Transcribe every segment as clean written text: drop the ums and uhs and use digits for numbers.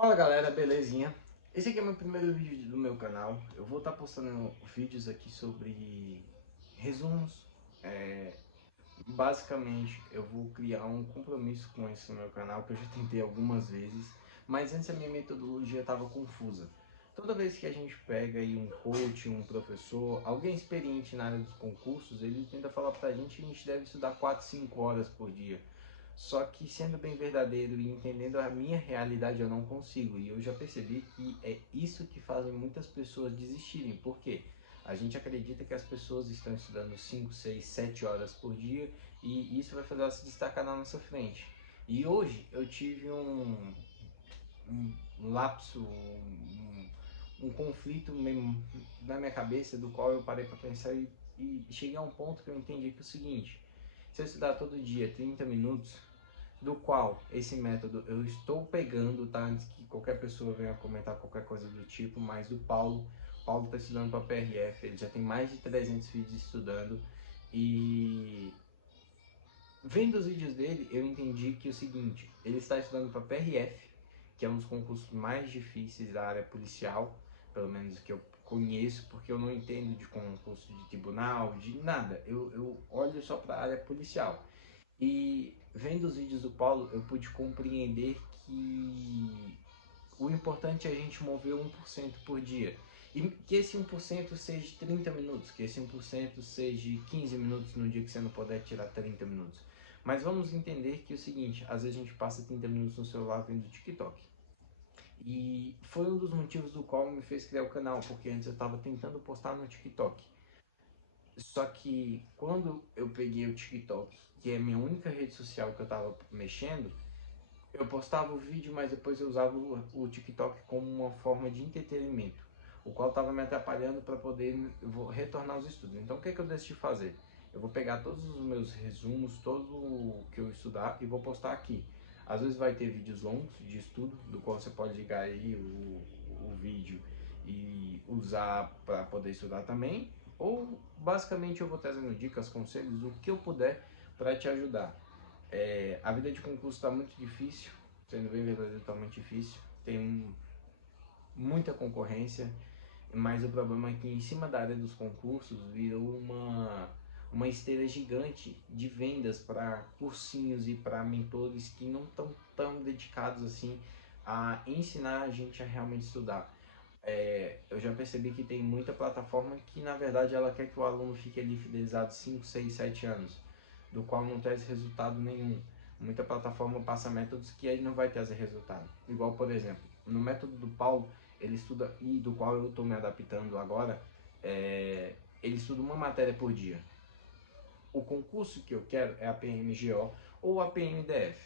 Fala galera, belezinha? Esse aqui é meu primeiro vídeo do meu canal. Eu vou estar postando vídeos aqui sobre resumos. É, Basicamente, eu vou criar um compromisso com esse meu canal que eu já tentei algumas vezes, mas antes a minha metodologia estava confusa. Toda vez que a gente pega aí um coach, um professor, alguém experiente na área dos concursos, ele tenta falar pra gente que a gente deve estudar 4, 5 horas por dia. Só que sendo bem verdadeiro e entendendo a minha realidade, eu não consigo. E eu já percebi que é isso que fazem muitas pessoas desistirem. Por quê? A gente acredita que as pessoas estão estudando 5, 6, 7 horas por dia e isso vai fazer ela se destacar na nossa frente. E hoje eu tive um lapso, um conflito na minha cabeça do qual eu parei para pensar e cheguei a um ponto que eu entendi que é o seguinte: se eu estudar todo dia 30 minutos, do qual esse método eu estou pegando, tá? Antes que qualquer pessoa venha comentar qualquer coisa do tipo, mas do Paulo. Paulo está estudando para PRF, ele já tem mais de 300 vídeos estudando e vendo os vídeos dele, eu entendi que é o seguinte: ele está estudando para PRF, que é um dos concursos mais difíceis da área policial, pelo menos que eu conheço, porque eu não entendo de concurso de tribunal, de nada. Eu olho só para a área policial. E vendo os vídeos do Paulo, eu pude compreender que o importante é a gente mover 1% por dia. E que esse 1% seja 30 minutos, que esse 1% seja 15 minutos no dia que você não puder tirar 30 minutos. Mas vamos entender que é o seguinte: às vezes a gente passa 30 minutos no celular vendo TikTok. E foi um dos motivos do qual me fez criar o canal, porque antes eu estava tentando postar no TikTok. Só que quando eu peguei o TikTok, que é a minha única rede social que eu estava mexendo, eu postava o vídeo, mas depois eu usava o TikTok como uma forma de entretenimento, o qual estava me atrapalhando para poder retornar aos estudos. Então o que, é que eu decidi fazer? Eu vou pegar todos os meus resumos, todo o que eu estudar e vou postar aqui. Às vezes vai ter vídeos longos de estudo, do qual você pode ligar aí o vídeo e usar para poder estudar também. Ou basicamente eu vou trazendo dicas, conselhos, o que eu puder para te ajudar. A vida de concurso está muito difícil, sendo bem verdadeiro, está muito difícil. Tem muita concorrência, mas o problema é que em cima da área dos concursos virou uma esteira gigante de vendas para cursinhos e para mentores que não estão tão dedicados assim a ensinar a gente a realmente estudar. Eu já percebi que tem muita plataforma que na verdade ela quer que o aluno fique ali fidelizado 5, 6, 7 anos, do qual não traz resultado nenhum. Muita plataforma passa métodos que aí não vai trazer resultado. Igual, por exemplo, no método do Paulo, ele estuda, e do qual eu estou me adaptando agora, ele estuda uma matéria por dia. O concurso que eu quero é a PMGO ou a PMDF.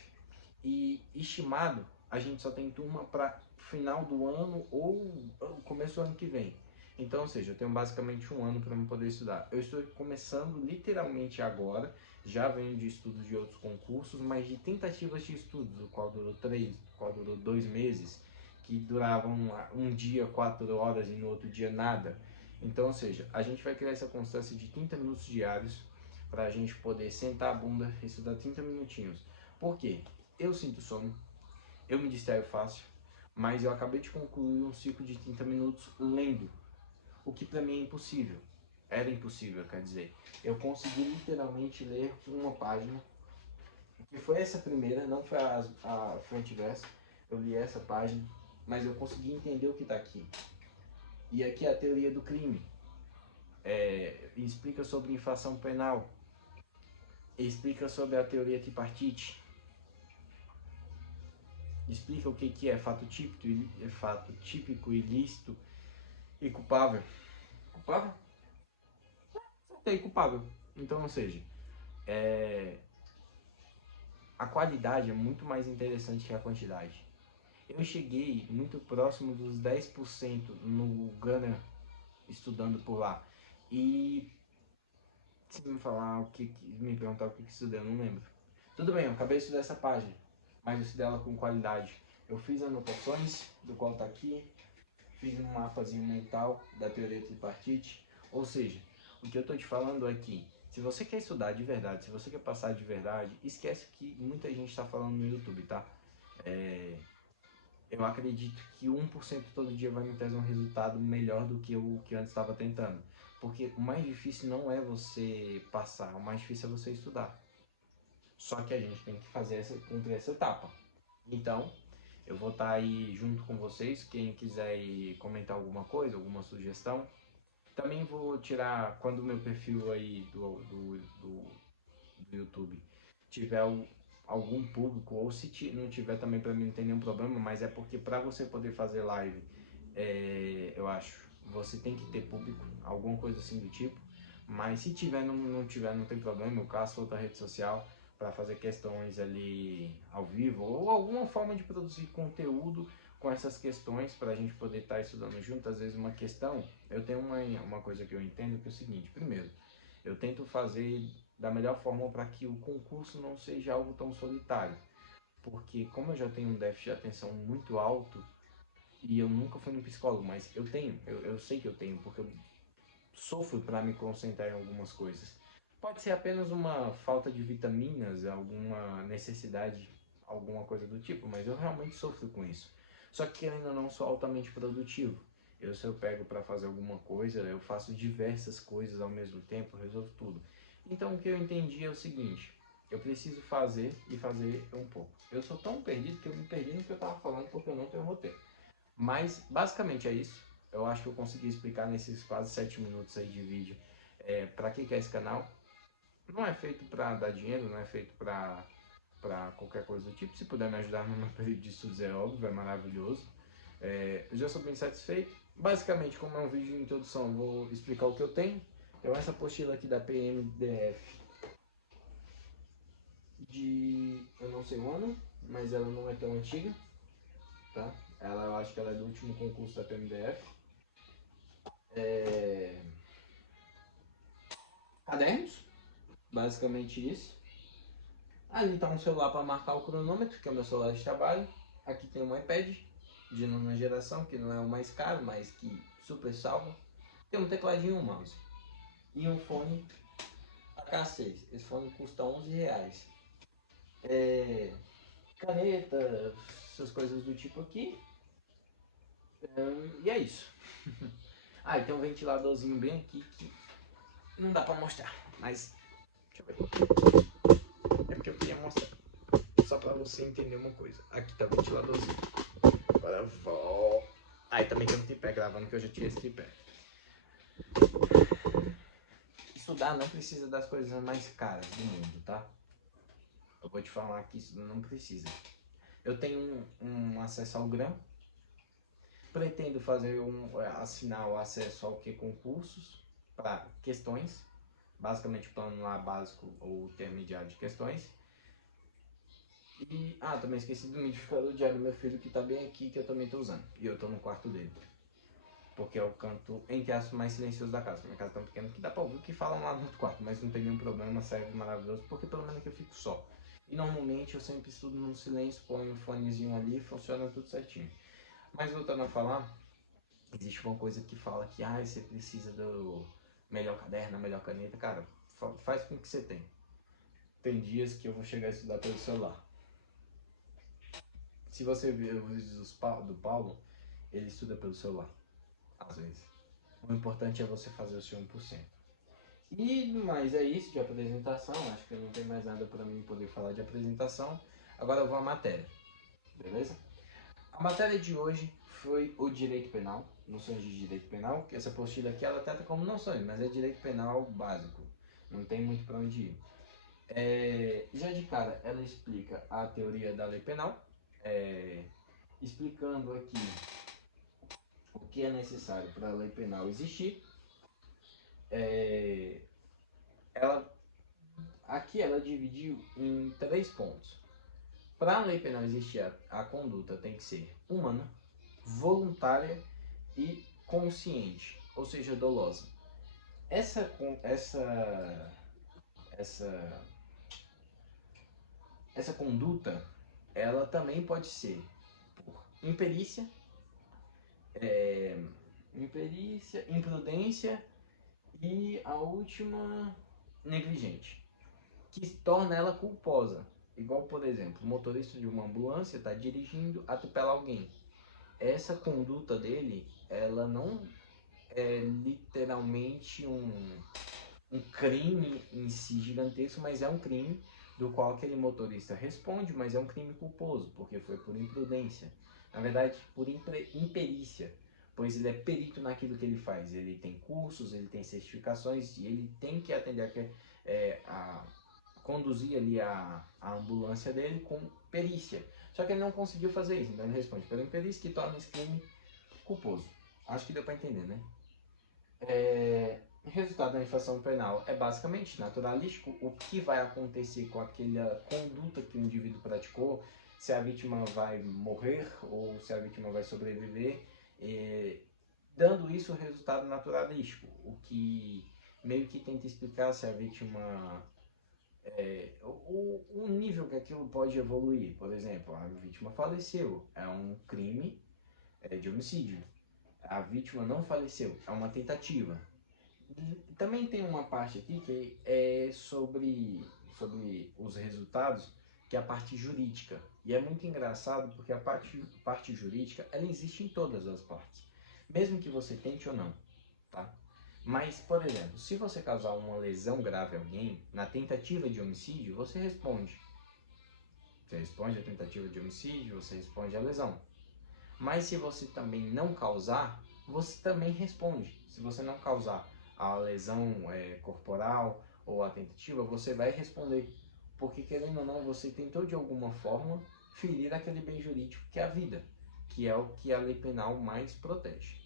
E estimado, a gente só tem turma para final do ano ou começo do ano que vem. Então, ou seja, eu tenho basicamente um ano para me poder estudar. Eu estou começando literalmente agora, já venho de estudos de outros concursos, mas de tentativas de estudos, o qual durou 3, o qual durou 2 meses, que duravam um dia 4 horas e no outro dia nada. Então, ou seja, a gente vai criar essa constância de 30 minutos diários para a gente poder sentar a bunda e estudar 30 minutinhos. Por quê? Eu sinto sono, eu me distraio fácil, mas eu acabei de concluir um ciclo de 30 minutos lendo, o que para mim é impossível. Era impossível, quer dizer. Eu consegui literalmente ler uma página, que foi essa primeira, não foi a frente e verso. Eu li essa página, mas eu consegui entender o que está aqui. E aqui é a teoria do crime. Explica sobre infração penal, explica sobre a teoria tripartite, explica o que é fato típico, ilícito e culpável. Culpável? É culpável. Então, ou seja, é... a qualidade é muito mais interessante que a quantidade. Eu cheguei muito próximo dos 10% no Ghana estudando por lá. E se me perguntar o que estudei, eu não lembro. Tudo bem, eu acabei de estudar essa página, mas eu estudei ela com qualidade. Eu fiz anotações, do qual está aqui, fiz um mapazinho mental da teoria tripartite. Ou seja, o que eu estou te falando é que se você quer estudar de verdade, se você quer passar de verdade, esquece que muita gente está falando no YouTube, tá? eu acredito que 1% todo dia vai me trazer um resultado melhor do que o que antes estava tentando. Porque o mais difícil não é você passar, o mais difícil é você estudar. Só que a gente tem que cumprir essa etapa. Então, eu vou estar aí junto com vocês. Quem quiser ir comentar alguma coisa, alguma sugestão. Também vou tirar, quando o meu perfil aí do YouTube tiver algum público, ou se não tiver também, para mim não tem nenhum problema, mas é porque para você poder fazer live, eu acho, você tem que ter público, alguma coisa assim do tipo. Mas se tiver, não tiver, não tem problema, eu caço outra rede social para fazer questões ali ao vivo, ou alguma forma de produzir conteúdo com essas questões para a gente poder estar estudando junto. Às vezes uma questão, eu tenho uma coisa que eu entendo que é o seguinte: primeiro, eu tento fazer da melhor forma para que o concurso não seja algo tão solitário, porque como eu já tenho um déficit de atenção muito alto, e eu nunca fui no psicólogo, mas eu sei que eu tenho, porque eu sofro para me concentrar em algumas coisas. Pode ser apenas uma falta de vitaminas, alguma necessidade, alguma coisa do tipo, mas eu realmente sofro com isso. Só que querendo ou não, sou altamente produtivo. Se eu pego para fazer alguma coisa, eu faço diversas coisas ao mesmo tempo, resolvo tudo. Então o que eu entendi é o seguinte: eu preciso fazer e fazer um pouco. Eu sou tão perdido que eu me perdi no que eu estava falando porque eu não tenho roteiro. Mas basicamente é isso. Eu acho que eu consegui explicar nesses quase 7 minutos aí de vídeo para que é esse canal. Não é feito para dar dinheiro, não é feito para qualquer coisa do tipo. Se puder me ajudar no meu período de estudos é óbvio, é maravilhoso. Eu já sou bem satisfeito. Basicamente, como é um vídeo de introdução, vou explicar o que eu tenho. Então essa apostila aqui da PMDF de eu não sei o ano, mas ela não é tão antiga, tá? Eu acho que ela é do último concurso da PMDF. Cadernos, basicamente isso. Ali está um celular para marcar o cronômetro, que é o meu celular de trabalho. Aqui tem um iPad de nona geração, que não é o mais caro, mas que super salva. Tem um tecladinho e um mouse. E um fone AK6. Esse fone custa R$ 11. Caneta, essas coisas do tipo aqui. E é isso. E tem um ventiladorzinho bem aqui que não dá para mostrar, mas deixa eu ver. É porque eu queria mostrar, só para você entender uma coisa. Aqui tá o ventiladorzinho. Agora vou. Também tem um tripé gravando, que eu já tinha esse tripé. Estudar não precisa das coisas mais caras do mundo, tá? Eu vou te falar que isso não precisa. Eu tenho um acesso ao GRAM. Pretendo fazer assinar o acesso ao que concursos para questões. Basicamente o plano lá básico ou intermediário de questões. E, também esqueci do umidificador diário do meu filho, que tá bem aqui, que eu também tô usando. E eu tô no quarto dele. Porque é o canto, entre aspas, mais silencioso da casa. Minha casa é tão pequena que dá pra ouvir o que falam lá no outro quarto. Mas não tem nenhum problema, serve maravilhoso, porque pelo menos aqui eu fico só. E normalmente eu sempre estudo no silêncio, ponho um fonezinho ali, funciona tudo certinho. Mas voltando a falar, existe uma coisa que fala que você precisa do melhor caderno, melhor caneta. Cara, faz com o que você tem. Tem dias que eu vou chegar a estudar pelo celular. Se você ver os vídeos do Paulo, ele estuda pelo celular, às vezes. O importante é você fazer o seu 1%. Mas é isso de apresentação, acho que não tem mais nada para mim poder falar de apresentação. Agora eu vou à matéria, beleza? A matéria de hoje foi o direito penal, noções de direito penal, que essa apostila aqui ela trata como noções, mas é direito penal básico, não tem muito para onde ir. Já de cara, ela explica a teoria da lei penal, explicando aqui o que é necessário para a lei penal existir. Aqui ela dividiu em 3 pontos. Para a lei penal existir, a conduta tem que ser humana, voluntária e consciente, ou seja, dolosa. Essa conduta, ela também pode ser por imperícia, imprudência e a última, negligente, que torna ela culposa. Igual, por exemplo, o motorista de uma ambulância está dirigindo, atropela alguém. essa conduta dele, ela não é literalmente um crime em si gigantesco, mas é um crime do qual aquele motorista responde, mas é um crime culposo, porque foi por imprudência. Na verdade, por imperícia, pois ele é perito naquilo que ele faz. Ele tem cursos, ele tem certificações e ele tem que atender a conduzir ali a ambulância dele com perícia. Só que ele não conseguiu fazer isso, então ele responde pela imperícia, que torna esse crime culposo. Acho que deu para entender, né? O resultado da infração penal é basicamente naturalístico. O que vai acontecer com aquela conduta que o indivíduo praticou, se a vítima vai morrer ou se a vítima vai sobreviver, dando isso o resultado naturalístico, o que meio que tenta explicar se a vítima o nível que aquilo pode evoluir. Por exemplo, a vítima faleceu, é um crime de homicídio. A vítima não faleceu, é uma tentativa. Também tem uma parte aqui que é sobre os resultados, que é a parte jurídica. E é muito engraçado porque a parte jurídica, ela existe em todas as partes, mesmo que você tente ou não, tá? Mas, por exemplo, se você causar uma lesão grave a alguém, na tentativa de homicídio, você responde. Você responde a tentativa de homicídio, você responde a lesão. Mas se você também não causar, você também responde. Se você não causar a lesão corporal ou a tentativa, você vai responder. Porque querendo ou não, você tentou de alguma forma ferir aquele bem jurídico que é a vida, que é o que a lei penal mais protege.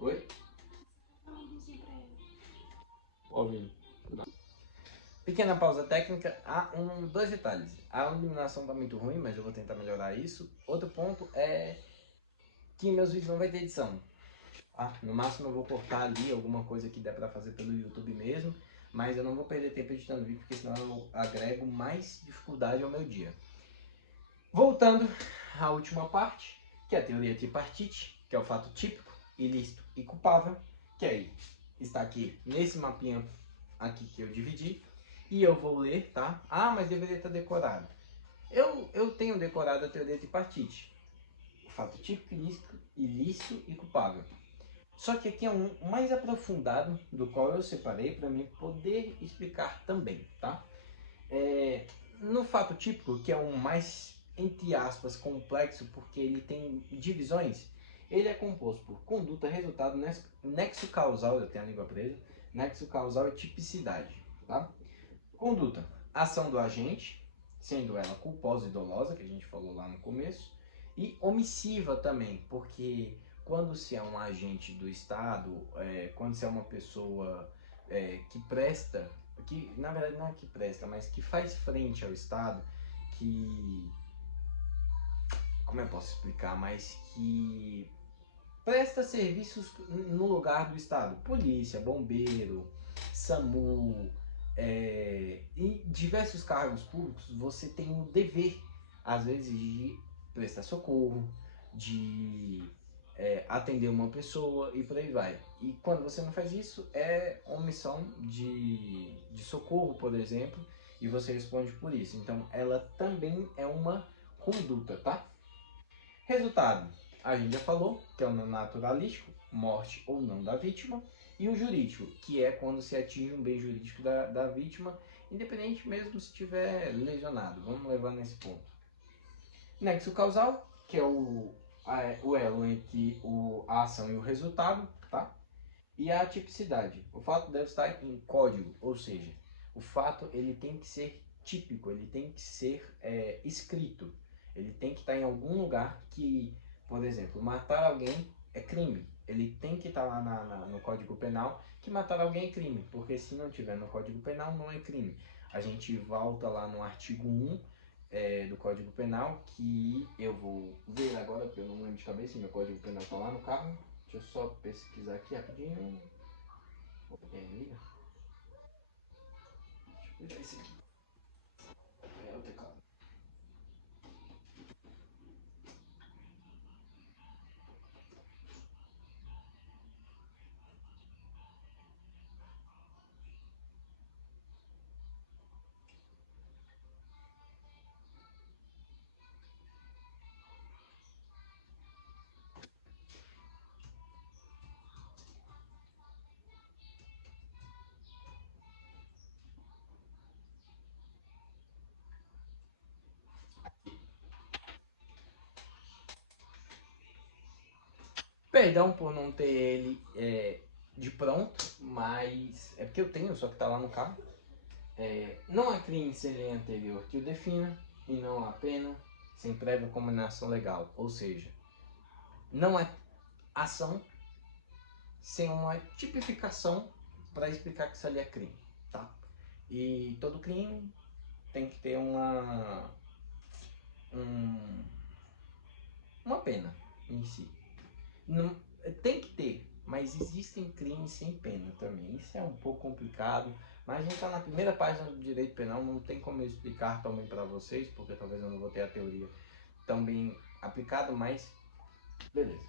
Oi? Ouvindo. Pequena pausa técnica. Há dois detalhes. A iluminação está muito ruim, mas eu vou tentar melhorar isso. Outro ponto é que meus vídeos não vai ter edição. No máximo eu vou cortar ali alguma coisa que der para fazer pelo YouTube mesmo, mas eu não vou perder tempo editando vídeo, porque senão eu agrego mais dificuldade ao meu dia. Voltando à última parte, que é a teoria tripartite, que é o fato típico, ilícito e culpável, que aí está aqui nesse mapinha aqui que eu dividi, e eu vou ler, tá? Ah, mas deveria estar decorado. Eu tenho decorado a teoria tripartite, o fato típico, ilícito e culpável. Só que aqui é um mais aprofundado, do qual eu separei para mim poder explicar também, tá? No fato típico, que é um mais, entre aspas, complexo, porque ele tem divisões, ele é composto por conduta, resultado, nexo causal, eu tenho a língua presa, nexo causal e tipicidade, tá? Conduta, ação do agente, sendo ela culposa e dolosa, que a gente falou lá no começo, e omissiva também, porque quando se é um agente do Estado, quando se é uma pessoa que presta, que na verdade não é que presta, mas que faz frente ao Estado, que, como eu posso explicar, mas que presta serviços no lugar do Estado, polícia, bombeiro, SAMU, e diversos cargos públicos, você tem o dever, às vezes, de prestar socorro, de atender uma pessoa e por aí vai. E quando você não faz isso, é omissão de socorro, por exemplo, e você responde por isso. Então, ela também é uma conduta, tá? Resultado, a gente já falou, que é o naturalístico, morte ou não da vítima, e o jurídico, que é quando se atinge um bem jurídico da vítima, independente mesmo se estiver lesionado. Vamos levar nesse ponto. Nexo causal, que é o elo entre a ação e o resultado, tá? E a tipicidade. O fato deve estar em código, ou seja, o fato ele tem que ser típico, ele tem que ser escrito. Ele tem que estar em algum lugar que, por exemplo, matar alguém é crime. Ele tem que estar lá no Código Penal que matar alguém é crime, porque se não tiver no Código Penal não é crime. A gente volta lá no artigo 1 do Código Penal, que eu vou ver agora, porque eu não lembro de cabeça, meu Código Penal está lá no carro. Deixa eu só pesquisar aqui rapidinho. Liga. Deixa eu pegar esse aqui. É o teclado. Perdão por não ter ele de pronto, mas é porque eu tenho, só que tá lá no carro. Não há crime sem lei anterior que o defina, e não há pena sem prévia combinação legal. Ou seja, não há ação sem uma tipificação para explicar que isso ali é crime, tá? E todo crime tem que ter uma pena em si. Não, tem que ter, mas existem crimes sem pena também. Isso é um pouco complicado, mas a gente está na primeira página do direito penal, não tem como eu explicar tão bem para vocês, porque talvez eu não vou ter a teoria tão bem aplicada, mas beleza.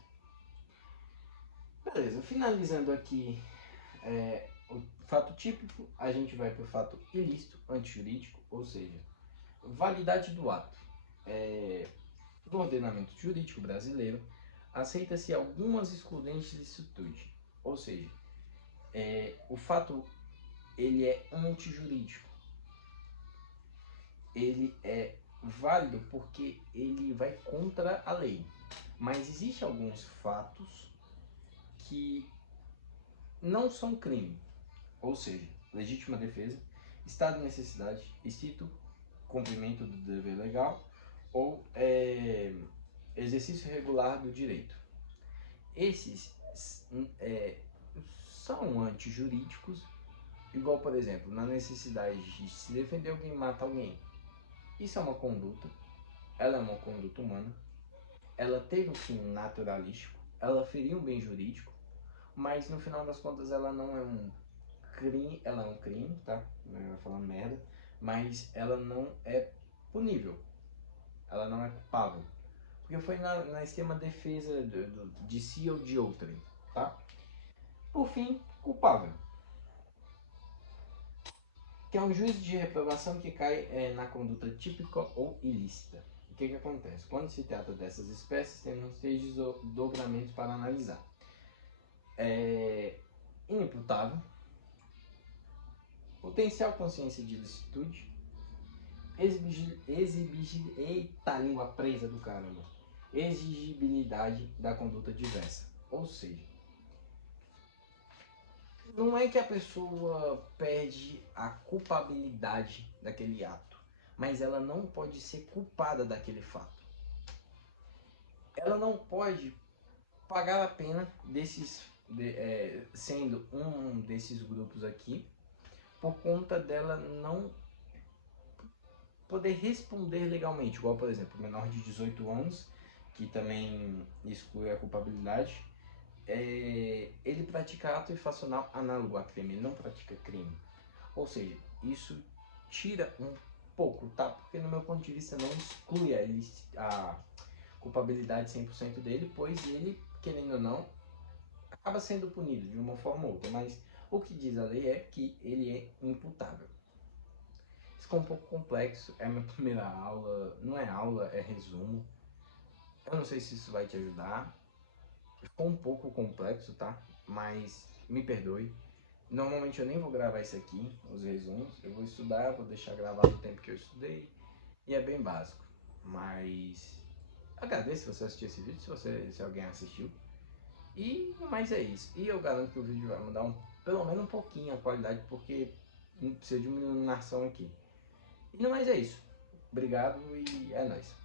Beleza, finalizando aqui o fato típico, a gente vai para o fato ilícito, antijurídico, ou seja, validade do ato. No ordenamento jurídico brasileiro, aceita-se algumas excludentes de licitude, ou seja, o fato ele é antijurídico, ele é válido porque ele vai contra a lei, mas existem alguns fatos que não são crime, ou seja, legítima defesa, estado de necessidade, estrito cumprimento do dever legal ou exercício regular do direito. Esses são antijurídicos, igual, por exemplo, na necessidade de se defender alguém mata alguém. Isso é uma conduta, ela é uma conduta humana, ela teve um fim naturalístico, ela feriu um bem jurídico, mas no final das contas ela não é um crime, ela é um crime, tá? Não vai falar merda, mas ela não é punível, ela não é culpável, porque foi na extrema defesa de si ou de outrem, tá? Por fim, culpável, que é um juízo de reprovação que cai na conduta típica ou ilícita. O que acontece? Quando se trata dessas espécies, temos 3 desdobramentos para analisar. Inimputável, potencial consciência de ilicitude, eita língua presa do caramba, exigibilidade da conduta diversa. Ou seja, não é que a pessoa perde a culpabilidade daquele ato, mas ela não pode ser culpada daquele fato. Ela não pode pagar a pena sendo um desses grupos aqui, por conta dela não poder responder legalmente, igual, por exemplo, menor de 18 anos, que também exclui a culpabilidade, ele pratica ato infracional análogo a crime, ele não pratica crime. Ou seja, isso tira um pouco, tá? Porque no meu ponto de vista não exclui a culpabilidade 100% dele, pois ele, querendo ou não, acaba sendo punido de uma forma ou outra, mas o que diz a lei é que ele é imputável. Isso ficou um pouco complexo, é a minha primeira aula, não é aula, é resumo. Eu não sei se isso vai te ajudar. Ficou um pouco complexo, tá? Mas me perdoe. Normalmente eu nem vou gravar isso aqui, os resumos. Eu vou estudar, vou deixar gravado o tempo que eu estudei. E é bem básico. Mas agradeço se você assistiu esse vídeo, se alguém assistiu. E mas é isso. E eu garanto que o vídeo vai mudar pelo menos um pouquinho a qualidade, porque precisa de uma iluminação aqui. E não mais é isso. Obrigado e é nóis.